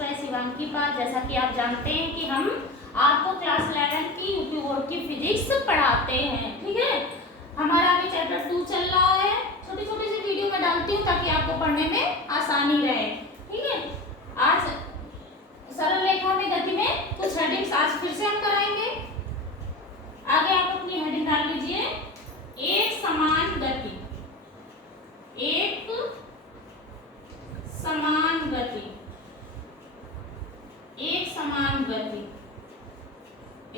Bye Shivanki पाल। जैसा कि आप जानते हैं कि हम आपको क्लास 11 की यूपी बोर्ड की फिजिक्स पढ़ाते हैं, ठीक है। हमारा अभी चैप्टर 2 चल रहा है। छोटी छोटी सी वीडियो में डालती हूँ ताकि आपको पढ़ने में आसानी रहे, ठीक है। आज सरल रेखा में गति में कुछ हेडिंग्स आज फिर से हम कराएंगे। आगे आप अपनी हेडिंग डाल लीजिए, एक समान गति। एक समान गति, एक समान गति।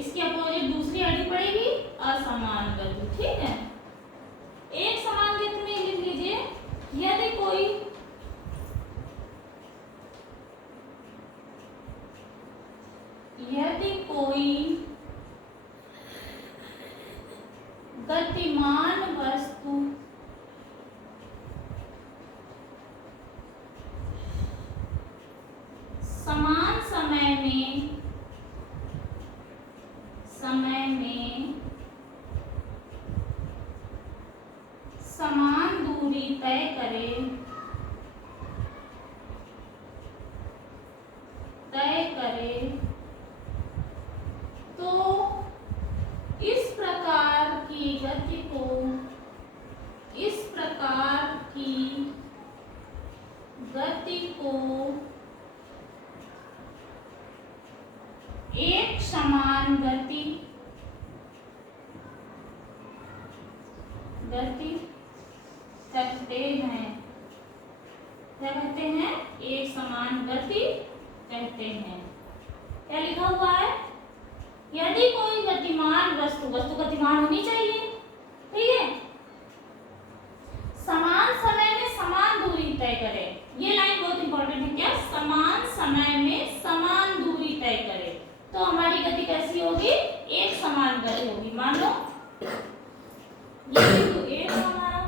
इसकी अपोजिट दूसरी हेडिंग पड़ेगी असमान गति, ठीक है। एक समान गति में लिख लीजिए, यदि कोई गतिमान वस्तु समान समय में समान दूरी तय करे तो इस प्रकार की गति को एक समान गति कहते हैं। क्या कहते हैं? एक समान गति कहते हैं। क्या लिखा हुआ है? यदि कोई गतिमान वस्तु गतिमान होनी चाहिए, ठीक है, समान समय में समान दूरी तय करे। ये लाइन बहुत इंपॉर्टेंट है। क्या? समान समय में समान दूरी तय करे तो हमारी गति कैसी होगी? एक समान गति होगी। मान लो ये बिंदु ए है हमारा,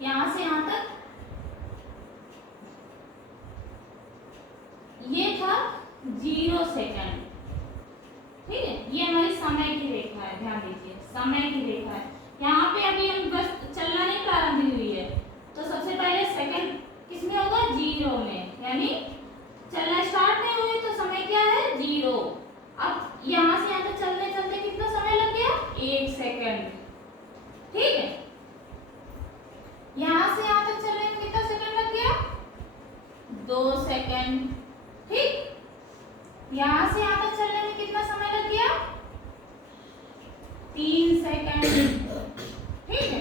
यहां से यहां तक ये था 0 सेकंड, ठीक है। ये हमारी समय की रेखा है, ध्यान दीजिए, समय की रेखा है। यहाँ पे अभी हम बस चलना नहीं प्रारंभ हुई है, तो सबसे पहले सेकंड किसमें होगा? 0 में, यानी चलना स्टार्ट नहीं हुई तो समय क्या है? 0। अब यहाँ से यहाँ तक चलते चलते कितना समय लग गया? 1 सेकंड, ठीक है। यहाँ से यहाँ तक चलने में कितना सेकंड लग गया? 2 सेकंड, ठीक। यहां से यहां तक चलने में कितना समय लग गया? 3 सेकंड, ठीक है।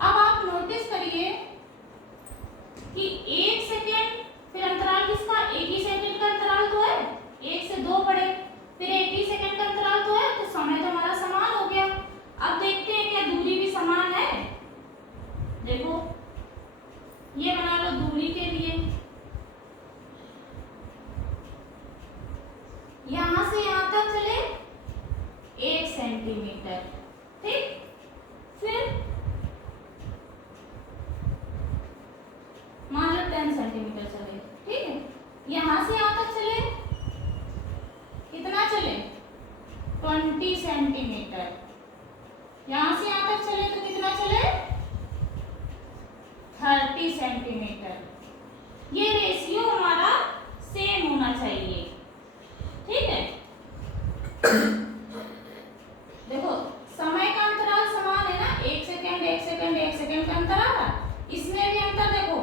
अब आप नोटिस करिए कि 1 सेकंड, फिर अंतराल किसका? 1 ही सेकंड का अंतराल तो है, 1 से 2 बढ़े, फिर 1 ही सेकंड का अंतराल तो है, तो समय तो हमारा समान हो गया। अब देखते हैं क्या दूरी भी समान है। देखो ये बना लो दूरी के लिए, यहां से यहां तक चले 1 सेंटीमीटर, ठीक। फिर मान लो 10 सेंटीमीटर चले, ठीक है। यहां से यहां तक चले, कितना चले? 20 सेंटीमीटर। यहां से यहां तक चले तो कितना चले? 30 सेंटीमीटर। ये रेशियो हमारा सेम होना चाहिए, ठीक है। देखो समय का अंतराल समान है ना, 1 सेकंड 1 सेकंड 1 सेकंड का अंतराल है। इसमें भी अंतर देखो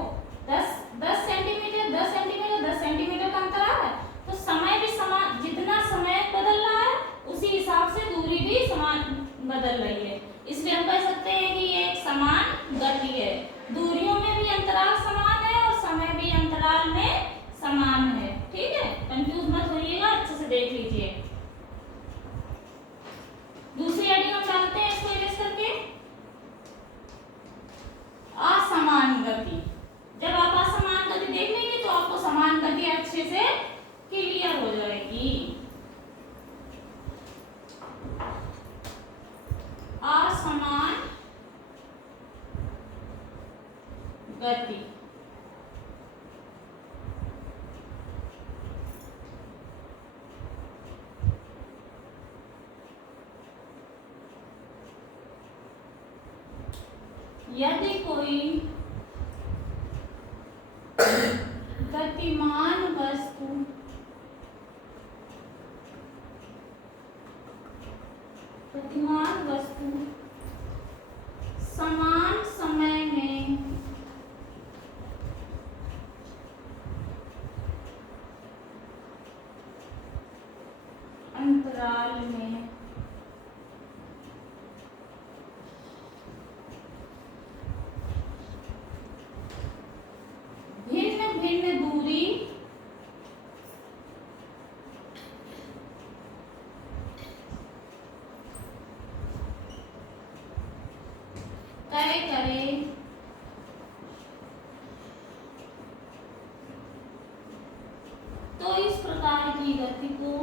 10 सेंटीमीटर 10 सेंटीमीटर 10 सेंटीमीटर का अंतराल है, तो समय भी समान, जितना समय बदल रहा है उसी हिसाब से दूरी भी समान बदल रही है। इसलिए हम कह सकते हैं कि ये एक समान गति है। दूरियों में भी अंतराल समान है और समय भी अंतराल में समान है, ठीक है। कंफ्यूज मत होइएगा, अच्छे से देख लीजिए। दूसरी हेडिंग हम डालते हैं इसको इरेज करके, असमान गति। जब आप असमान गति देख लेंगे तो आपको समान गति अच्छे से क्लियर हो जाएगी। असमान गति, यदि कोई गतिमान वस्तु समान समय में अंतराल में भिन्न भिन्न दूरी तय करे तो इस प्रकार की गति को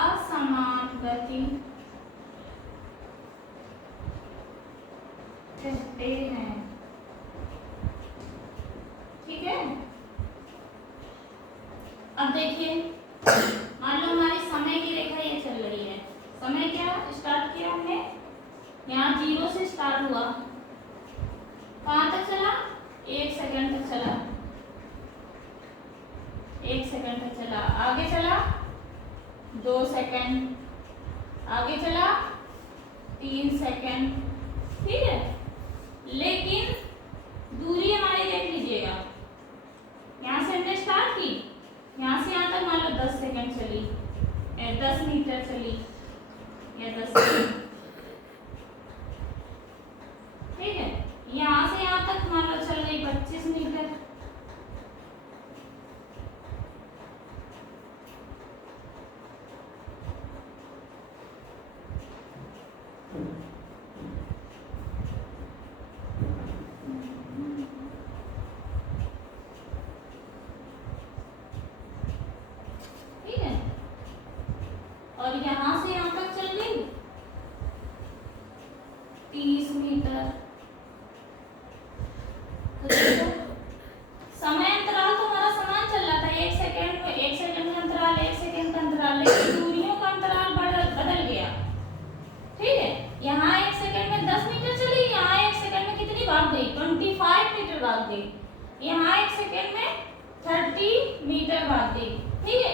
असमान गति कहते हैं। ठीक है, अब देखिए, मान लो हमारी समय की रेखा ये चल रही है। समय क्या स्टार्ट किया हमने, यहाँ 0 से स्टार्ट हुआ, कहाँ तक चला, 1 सेकंड तक चला, 1 सेकंड तक चला, आगे चला 2 सेकंड, आगे चला 3 सेकंड। ठीक है, लेकिन दूरी हमारी देख लीजिएगा, यहाँ से हमने स्टार्ट की, यहाँ से यहाँ तक मान लो 10 सेकंड चली, 10 मीटर चली या 10 सेकंड। ठीक है, यहाँ से यहाँ तक मान लो चल गई 25 मीटर। और यहाँ से यहाँ तक चल गई 30 मीटर। तो देखो, समय अंतराल तो हमारा समान चल रहा था, 1 सेकंड में 1 सेकंड का अंतराल, 1 सेकंड का अंतराल, लेकिन दूरियों का अंतराल बदल गया। ठीक है, यहाँ 1 सेकंड में 10 मीटर चली, यहाँ 1 सेकंड में कितनी भाग गई, 25 मीटर भाग गई, यहाँ 1 सेकंड में 30 मीटर भाग गई। ठीक है,